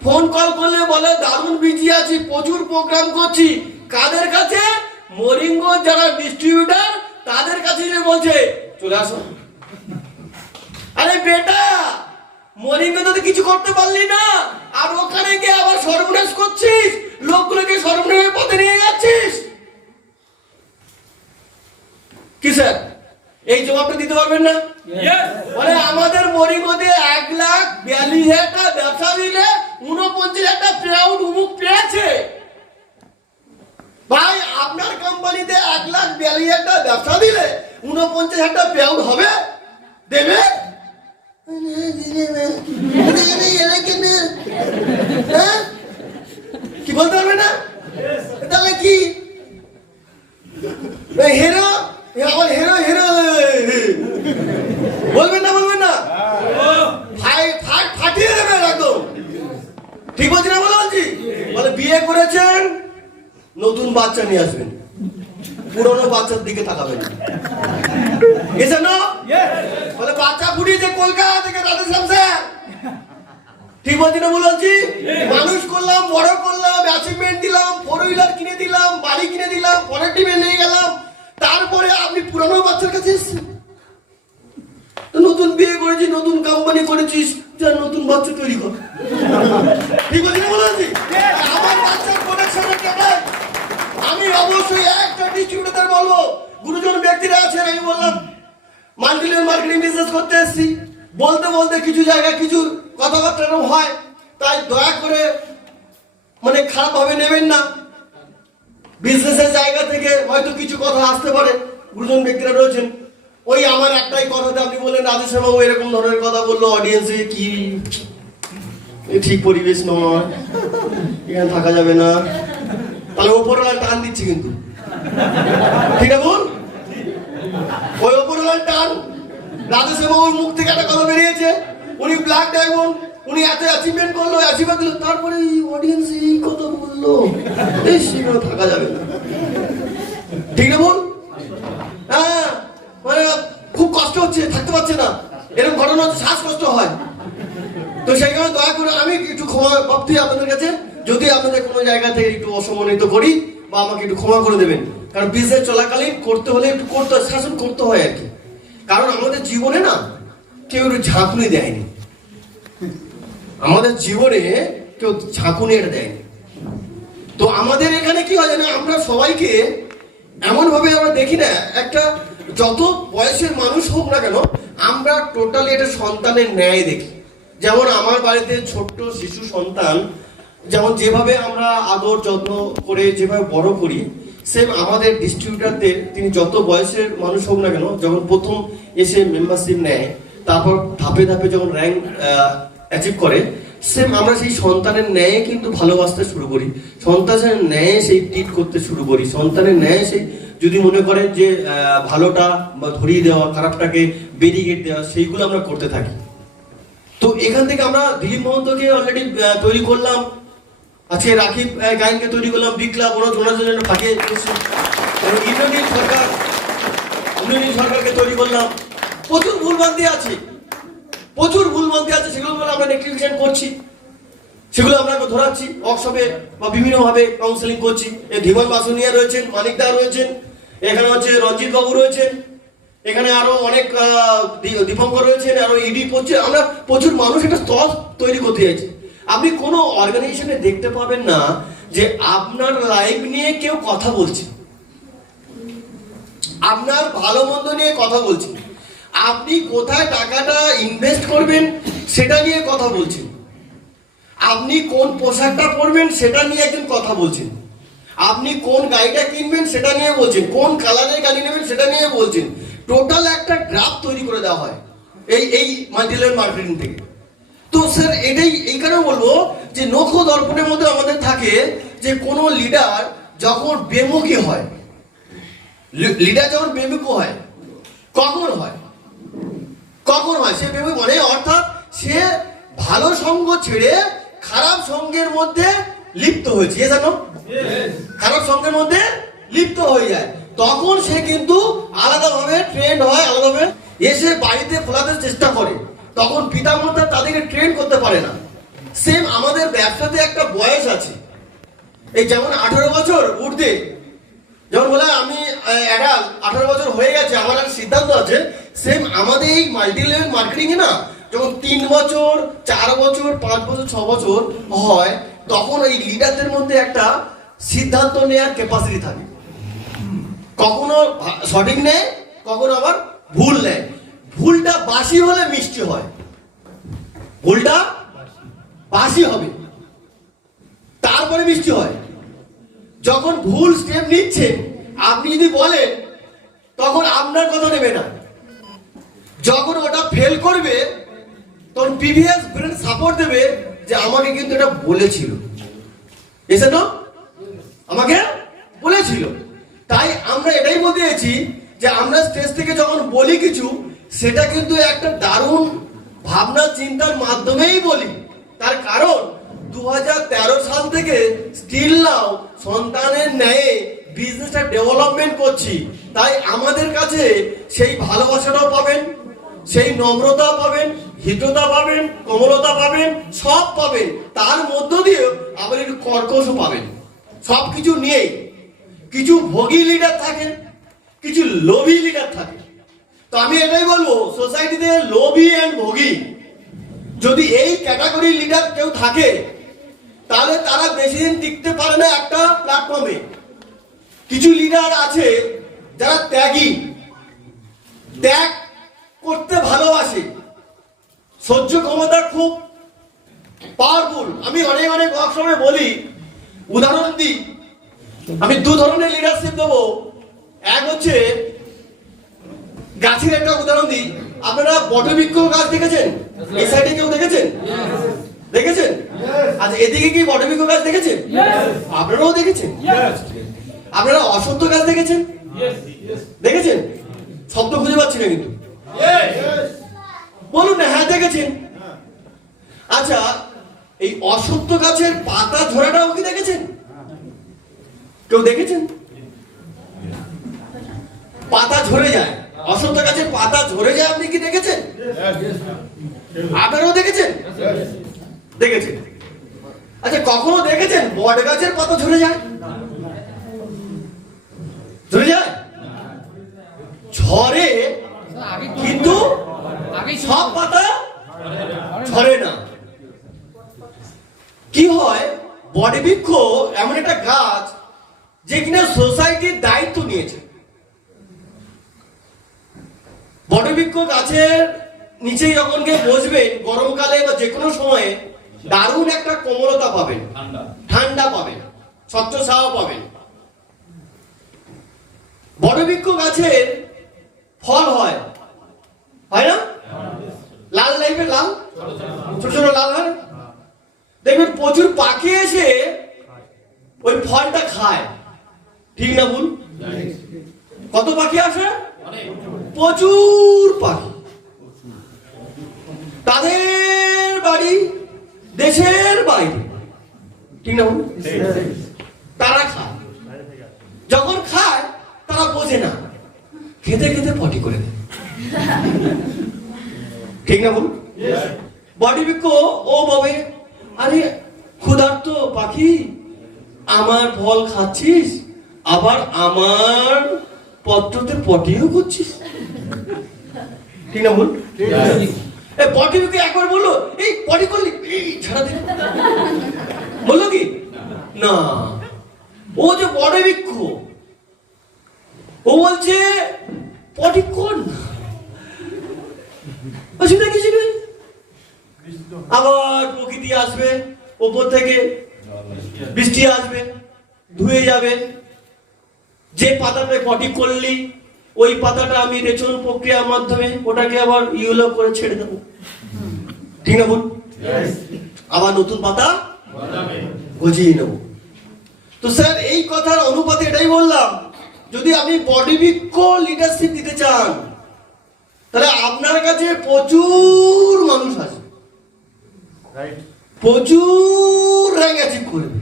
ফোন কল করলে বলে দারুণ বিজি আছি, প্রচুর প্রোগ্রাম করছি। কাদের কাছে? মরিঙ্গো যারা ডিস্ট্রিবিউটার, তাদের কাছে বলছে চলে আসো। আরে বেটা, মর্নিংয়ে তো কিছু করতে পারলি না, আর ওখানে গিয়ে আবার সর্বনাশ করছিস, লোকগুলোকে সর্বনাশের পথে নিয়ে যাচ্ছিস। কি স্যার, এই জবাবটা দিতে পারবেন না? মানে আমাদের মরিগতে 1,42,000 টাকা ব্যবসা দিলে 49,000 প্রাউড উমুক পেয়েছে। ভাই, আপনার কোম্পানিতে 1,42,000 টাকা ব্যবসা দিলে 49,000 টাকা প্রাউড হবে? দেবে? হ্যাঁ? কি বলতে পারবে না? তাহলে কি হেরো, আমার হেরো হেরো বলবেন না? বলবেন না? ফাটিয়ে দেবেন একদম। ঠিক বলছি না? বলছি বলে বিয়ে করেছেন, নতুন বাচ্চা নিয়ে আসবেন, পুরনো বাচ্চার দিকে তাকাবেন। গেছে না? বলে বাচ্চা ফুটিয়েছে কলকাতা থেকে রাধেশ্যাম স্যার। ঠিক বলছি না? বলছি মানুষ করলাম, বড় করলাম, অ্যাচিভমেন্ট দিলাম, 4 হুইলার কিনে দিলাম, বাড়ি কিনে দিলাম, পরের টিমে নিয়ে গেলাম, তারপরে আপনি পুরনো বাচ্চার কাছে এসেছেন। নতুন বিয়ে করেছিস, নতুন কোম্পানি করেছিস, যা নতুন বাচ্চা তৈরি কর। ঠিক বলছি না? বলছি আমার বাচ্চার প্রোডাকশনের কেটে আমি অবশ্যই একটা ডিস্ট্রিবিউটর বলবো, গুরুজন ব্যক্তিরা আছেন, আমি বললাম মাল্টিলেভেল মার্কেটিং বিজনেস করতে এসেছি, বলতে বলতে কিছু জায়গায় কিছু কথাবার্তা এরকম হয়, তাই দয়া করে মানে খারাপ ভাবে নেবেন না। বিজনেসের জায়গা থেকে হয়তো কিছু কথা আসতে পারে, গুরুজন ব্যক্তিরা রয়েছেন। ওই আমার একটাই কথাতে আপনি বললেন রাধেশ্যাম বাবু এরকম ধরনের কথা বললো, অডিয়েন্সে কি ঠিক পরিবেশ নয়, এখানে থাকা যাবে না, তাহলে ওপরওয়ালা টান দিচ্ছি কিন্তু। ঠিক আছে বল, ওই ওপরওয়ালা টান। রাধেশ্যাম বাবুর মুখ থেকে একটা কথা বেরিয়েছে, উনি ব্ল্যাক ডায়মন্ড, উনি এত অ্যাচিভমেন্ট করলো, অ্যাচিভমেন্ট দিল, তারপরে এই অডিয়েন্স এই কথা বললো, এই সেখানে থাকা যাবে না। ঠিক না বল? হ্যাঁ, মানে খুব কষ্ট হচ্ছে, থাকতে পারছে না, এরকম ঘটনা হচ্ছে, শ্বাসকষ্ট হয়। তো সেই কারণে দয়া করে আমি একটু ক্ষমা প্রার্থী আপনাদের কাছে, যদি আপনাদের কোনো জায়গা থেকে একটু অসম্মানিত করি বা আমাকে একটু ক্ষমা করে দেবেন, কারণ বিজনেস চলাকালীন করতে হলে একটু করতে হয়, শাসন করতে হয় আর কি। কারণ আমাদের জীবনে না কেউ একটু ঝাঁকুনি দেয়নি, আমাদের জীবনে কেউ ঝাঁকুনি এটা দেয়নি। তো আমাদের এখানে কি হয় জানেন, আমরা সবাইকে এমন ভাবে আমরা দেখি না, একটা যত বয়সের মানুষ হোক না কেন, আমরা টোটালি এটা সন্তানের ন্যায় দেখি। যেমন আমার বাড়িতে ছোট্ট শিশু সন্তান, যেমন যেভাবে আমরা আদর যত্ন করে যেভাবে বড় করি, সেম আমাদের ডিস্ট্রিবিউটারদের তিনি যত বয়সের মানুষ হোক না কেন, যখন প্রথম এসে মেম্বারশিপ নেয়, তারপর ধাপে ধাপে যখন র্যাঙ্ক অ্যাচিভ করে, সেম আমরা সেই সন্তানের ন্যায় কিন্তু ভালোবাসতে শুরু করি, সন্তানের ন্যায় সেই ট্রিট করতে শুরু করি, সন্তানের ন্যায় সেই যদি মনে করেন যে ভালোটা বা ধরিয়ে দেওয়া, খারাপটাকে বেরিগেট দেওয়া, সেইগুলো আমরা করতে থাকি। তো এখান থেকে আমরা দিলীপ মহন্তকে অলরেডি তৈরি করলাম, আজকে রাকিব গায়নকে তৈরি করলাম, বিক্লা বড় জোনার জন্য ফাঁকে ইউনিয়ন সরকারকে তৈরি করলাম। প্রচুর ভুলভ্রান্তি আছে, প্রচুর ভুলভ্রান্তি আছে, সেগুলো আমরা নেগলিজেন্ট করছি, সেগুলো আমরা ধরাচ্ছি, ওয়ার্কশপে বা বিভিন্নভাবে কাউন্সেলিং করছি। ধীমান বাসুনিয়া রয়েছেন, মানিক দা রয়েছেন, এখানে হচ্ছে রঞ্জিত বাবু রয়েছেন, এখানে আরো অনেক দীপঙ্কর রয়েছেন, আরো ইডি করছে। আমরা প্রচুর মানুষ একটা স্তর তৈরি করতে চাইছি। আপনি কোনো অর্গানাইজেশনে দেখতে পাবেন না যে আপনার লাইফ নিয়ে কেউ কথা বলছে, আপনার ভালো মন্দ নিয়ে কথা বলছে, আপনি কোথায় টাকাটা ইনভেস্ট করবেন সেটা নিয়ে কথা বলছেন, আপনি কোন পোশাকটা পরবেন সেটা নিয়ে একজন কথা বলছেন, আপনি কোন গাড়িটা কিনবেন সেটা নিয়ে বলছেন, কোন কালারের গাড়ি নেবেন সেটা নিয়ে বলছেন। টোটাল একটা গ্রাফ তৈরি করে দেওয়া হয় এই মাল্টিলেভেল মার্কেটিং থেকে। তো স্যার এটাই এই কারণে বলবো যে নখ দর্পণের মধ্যে আমাদের থাকে যে কোনো লিডার যখন বেমুখী হয়, লিডার যখন বেমুখী হয়, কখন হয় সে বেমুখী, মানে অর্থাৎ সে ভালো সঙ্গ ছেড়ে খারাপ সঙ্গের মধ্যে লিপ্ত হয়েছে, জানো, খারাপ সঙ্গের মধ্যে লিপ্ত হয়ে যায়, তখন সে কিন্তু আলাদাভাবে ট্রেন্ড হয়, আলাদাভাবে এসে বাড়িতে ফোলাতে চেষ্টা করে, তখন পিতামাতা তাদেরকে ট্রেন করতে পারে না। সেম আমাদের ব্যবসাতে একটা বয়স আছে, এই যেমন 18 বছর ঊর্ধ্বে, যেমন বলে আমি 18 বছর হয়ে গেছে, আমার একটা সিদ্ধান্ত আছে সেম আমাদের এই মাল্টি লেভেল মার্কেটিং এ না যখন 3 বছর 4 বছর 5 বছর 6 বছর হয় তখন ওই লিডারদের মধ্যে একটা সিদ্ধান্ত নেওয়ার ক্যাপাসিটি থাকে, কখনো সঠিক নেয় কখনো আবার ভুল নেয়। ভুলটা বাসি হলে মিষ্টি হয়, ভুলটা বাসি হবে তারপরে মিষ্টি হয়। যখন ভুল স্টেপ নিচ্ছেন আপনি যদি বলেন তখন আপনার কথা নেবে না, যখন ওটা ফেল করবে তখন প্রিভিয়াস ব্রেন সাপোর্ট দেবে যে আমাকে কিন্তু এটা বলেছিল, এসে না আমাকে বলেছিল। তাই আমরা এটাই বলতে চাইছি যে আমরা স্টেজ থেকে যখন বলি কিছু সেটা কিন্তু একটা দারুণ ভাবনা চিন্তার মাধ্যমেই বলি। তার কারণ 2013 সাল থেকে স্টিল নাও সন্তানের ন্যায় বিজনেসটা ডেভেলপমেন্ট করছি। তাই আমাদের কাছে সেই ভালোবাসাটাও পাবেন, সেই নম্রতা পাবেন, হিততা পাবেন, কোমলতা পাবেন, সব পাবেন। তার মধ্য দিয়ে আবার একটু কর্কশও পাবেন। সব কিছু নিয়েই কিছু ভোগী লিডার থাকে, কিছু লোভী লিডার থাকে। তো আমি এটাই বলবো সোসাইটিতে লোভী এন্ড ভোগী যদি এই ক্যাটাগরি লিডার কেউ থাকে তাহলে তারা বেশি দিন টিকতে পারে না একটা প্ল্যাটফর্মে। কিছু লিডার আছে যারা ত্যাগী, ত্যাগ করতে ভালোবাসে, সহ্য ক্ষমতা খুব পাওয়ারফুল। আমি অনেক অনেক ওয়ার্কশপে বলি, উদাহরণ দিই, আমি 2 ধরনের লিডারশিপ দেবো। এক হচ্ছে গাছের একটা উদাহরণ দিই। আপনারা বটবৃক্ষ গাছ দেখেছেন? এই সাইডে কেউ দেখেছেন? দেখেছেন? আচ্ছা, এদিকে কি বটবৃক্ষ গাছ দেখেছেন? আপনারাও দেখেছেন? আপনারা অশ্বত্থ গাছ দেখেছেন? দেখেছেন? শব্দ খুঁজে পাচ্ছি না কিন্তু বলুন না হ্যাঁ দেখেছেন। আচ্ছা, এই অশ্বত্থ গাছের পাতা ঝরাটাও কি দেখেছেন? কেউ দেখেছেন? পাতা ঝরে যায়, অশ্বত্থ গাছের পাতা ঝরে যায়, আপনি কি দেখেছেন? আপনারাও দেখেছেন? দেখেছেন। আচ্ছা, কখনো দেখেছেন বট গাছের পাতা ঝরে যায়? ঝরে যায়? ঝরে, কিন্তু সব পাতা ঝরে না। কি হয়, বটবৃক্ষ এমন একটা গাছ যে কিনা সোসাইটির দায়িত্ব নিয়েছে। বটবৃক্ষ গাছের নিচে যখন গিয়ে বসবেন গরমকালে বা যে কোনো সময়ে দারুণ একটা কোমলতা পাবেন, ঠান্ডা পাবেন, স্বচ্ছ ছায়া পাবেন। বটবৃক্ষ গাছের ফল হয়, হয় না? লাল টাইপের, লাল ছোট ছোট লাল হয়। দেখবেন প্রচুর পাখি এসে ওই ফলটা খায়, ঠিক না ভুল? কত পাখি আসে? প্রচুর পাখি। তাদের বাড়ি দেশের বাইরে, ঠিক না ভুল? তারা খায়, যখন খায় তারা বোঝে না, খেতে খেতে পটি করে দেয়, ঠিক না বলুন? বটবৃক্ষ ও ভাবে, আরে ক্ষুধার্ত পাখি, আমার ফল খাচ্ছিস আবার আমার পত্রতে পটিও করছিস, ঠিক না বল? বটবৃক্ষ একবার বললো এই পটি করলি, এই ছাড়া দে, বললো কি না? ও যে বটবৃক্ষ, ও বলছে পটি কর না, অসুবিধা কিছু নেই। আবার প্রকৃতি আসবে, উপর থেকে বৃষ্টি আসবে, ধুয়ে যাবে। যে পাতাটা পটি করলি ওই পাতাটা আমি রেচন প্রক্রিয়ার মাধ্যমে ওটাকে আবার ইউলো করে ছেড়ে দেবো, ঠিক না বল? আবার নতুন পাতা গজিয়ে নেব। তো স্যার এই কথার অনুপাতে এটাই বললাম, যদি আপনি বটবৃক্ষ লিডারশিপ দিতে চান তাহলে আপনার কাছে প্রচুর মানুষ আছে, প্রচুর র্যাঙ্ক অ্যাচিভ করবে।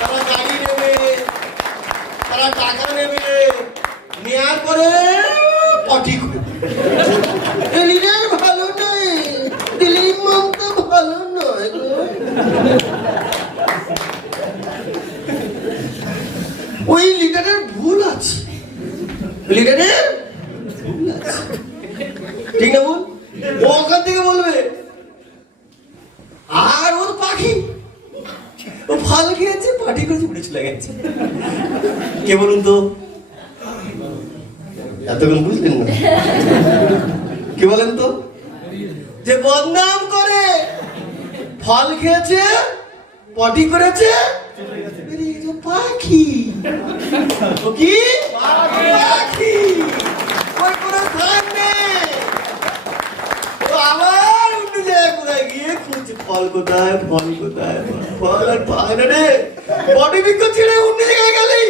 তারা গাড়ি নেবে, তারা টাকা নেবে, নেওয়ার পরে পটি করবে, লিডার ভালো নয়, দিলীপ মমতা ভালো নয়। ওই লিডারের ভুল আছে, লিডারের ও ফল খেয়েছে, পার্টি করেছে, উঠে চলে গেছে। কে বলুন তো? এতক্ষণ বুঝলেন না? কি বলেন তো? যে বদনাম করে, ফল খেয়েছে, পটি করেছে, পাখি। ও কি পাখি? ওর কোনো স্থান নেই। ও আবার উঠে যায়, কোথায় গিয়ে খুঁজছে ফল কোথায়, ফল কোথায়, ফল আর পায় না রে। বডি বৃক্ষ ছেড়ে অন্য জায়গায় গেলি,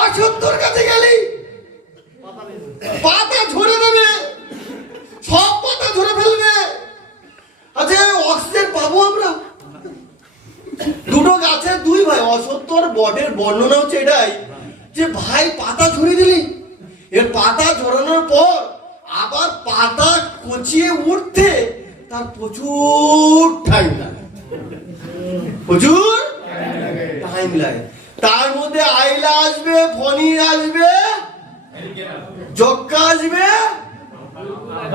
অসত্যর কাছে গেলি, পাতা ঝরে দেবে, সব পাতা ঝরে ফেলবে। আচ্ছা অক্সিজেন পাবো আমরা? দুটো গাছের দুই ভাই, অসত্য আর বটের বর্ণনা হচ্ছে এটাই যে ভাই পাতা ঝরিয়ে দিলি, এর পাতা ঝরানোর পর আবার পাতা কচিয়ে উঠতে তার প্রচুর টাইম লাগে, প্রচুর টাইম লাগে। তার মধ্যে আইলা আসবে, ফনি আসবে, যক্কা আসবে,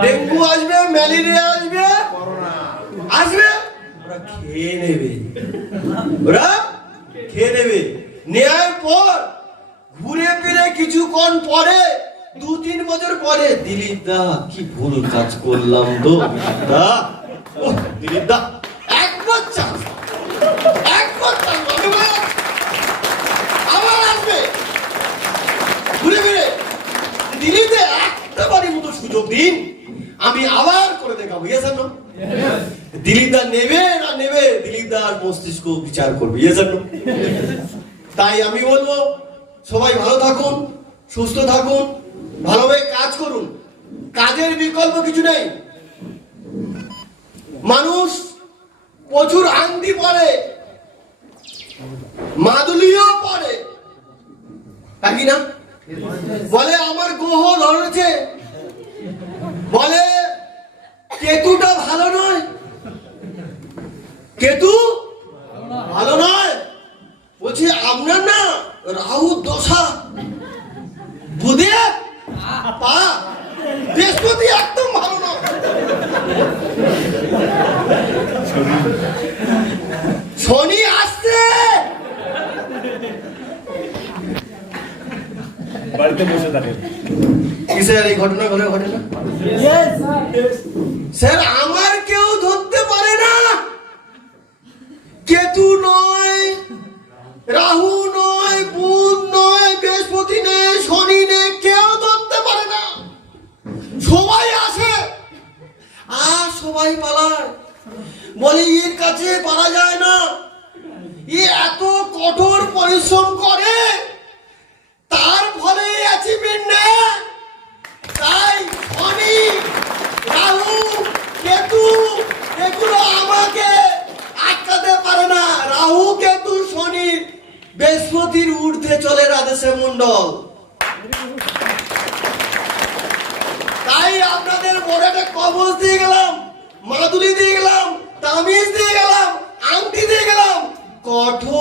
ডেঙ্গু আসবে, ম্যালেরিয়া আসবে, আসবে, ওরা খেয়ে নেবে, ওরা খেয়ে নেবে। নেয়ার পর ঘুরে ফিরে কিছুক্ষণ পরে, 2-3 বছর পরে, দিলীপ দা কি ভুল কাজ করলাম তো, দিলীপ দা একবার চান্স, একবার চান্স আবার আসবে ঘুরে ফিরে। দিলীপ দা একটা বারের মতো সুযোগ দিন, আমি আবার করে দেখাবো। ইয়েস আর নো? দিলীপ দা নেবে না নেবে, দিলীপ দা আর মস্তিষ্ক বিচার করবে। ইয়েস আর নো? তাই আমি বলবো সবাই ভালো থাকুন, সুস্থ থাকুন, ভালোভাবে কাজ করুন। কাজের বিকল্প কিছু নেই। মানুষ প্রচুর আন্দি পড়ে, মাদুলিও পড়ে, তাই না? বলে আমার গ্রহ ধরেছে, বলে কেতুটা ভালো নয়, কেতু ভালো নয়, বলছি আপনার না রাহু দশা, বুধে পা, বৃহস্পতি একদম ভালো নয়। শনি আসছে, বাড়িতে বসে থাকেন। কিসের এই ঘটনা ঘটে ঘটনা? স্যার আমার কেউ ধরতে পারে না, কেতু নয়, রাহু নয়, বুধ নয়, বৃহস্পতি নেই, শনি নেই, কেউ ধরতে পারে না। সবাই আসে আর সবাই পালায়, বলে এর কাছে পারা যায় না, এ এত কঠোর পরিশ্রম করে, তার ফলে অ্যাচিভমেন্ট নেই। তাই শনি, রাহু, কেতু এগুলো আমাকে আটকাতে পারে না। রাহু, কেতু, শনি, বৃহস্পতির ঊর্ধ্বে চলে রাধেশ্যাম মণ্ডল। তাই আপনাদের বড় একটা কবচ দিয়ে গেলাম, মাদুলি দিয়ে গেলাম, তামিজ দিয়ে গেলাম, আংটি দিয়ে গেলাম, কঠোর